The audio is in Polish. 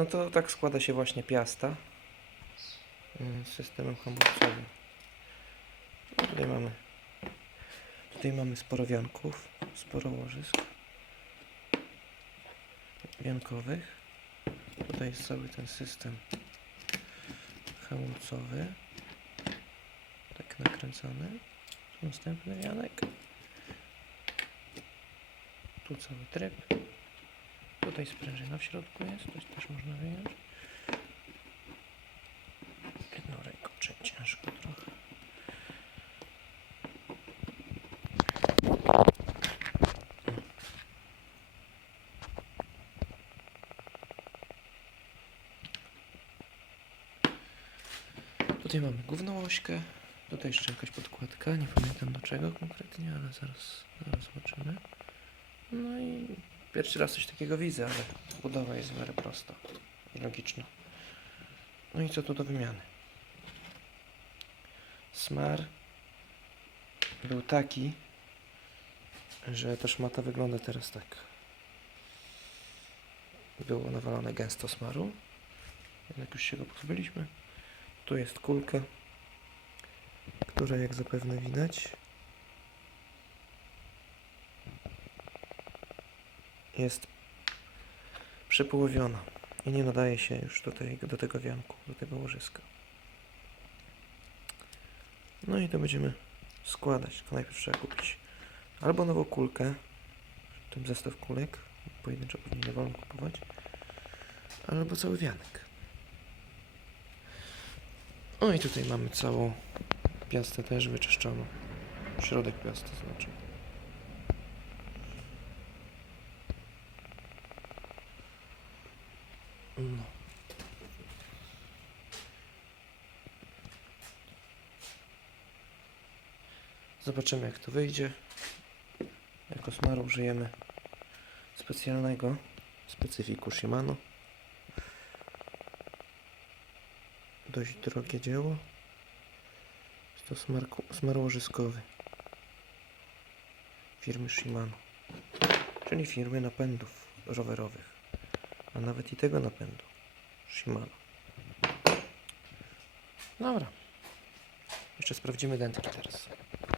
No to tak składa się właśnie Piasta y, z systemem hamulcowym. Tutaj mamy tutaj mamy sporo wianków, sporo łożysk wiankowych. Tutaj jest cały ten system hamulcowy. Tak nakręcony. Następny wianek. Tu cały tryb. Tutaj sprężyna w środku jest, to też można wyjąć. Jedną ręką, czy ciężko trochę. Tutaj mamy główną ośkę, tutaj jeszcze jakaś podkładka, nie pamiętam do czego konkretnie, ale zaraz, zaraz zobaczymy. No i pierwszy raz coś takiego widzę, ale budowa jest w miarę prosta i logiczna. No i co tu do wymiany? Smar był taki, że ta szmata wygląda teraz tak. Było nawalone gęsto smaru, jednak już się go pozbyliśmy. Tu jest kulka, która jak zapewne widać jest przepołowiona i nie nadaje się już do, tej, do tego wianku, do tego łożyska. No i to będziemy składać. Tylko najpierw trzeba kupić albo nową kulkę, ten zestaw kulek, pojedynczo pewnie nie wolno kupować, albo cały wianek. No i tutaj mamy całą piastę też wyczyszczoną. Środek piasty znaczy. No. Zobaczymy jak to wyjdzie. Jako smaru użyjemy specjalnego specyfiku Shimano. Dość drogie dzieło. Jest to smar, smar łożyskowy firmy Shimano, czyli firmy napędów rowerowych, a nawet i tego napędu Shimano. Dobra. Jeszcze sprawdzimy dętki teraz.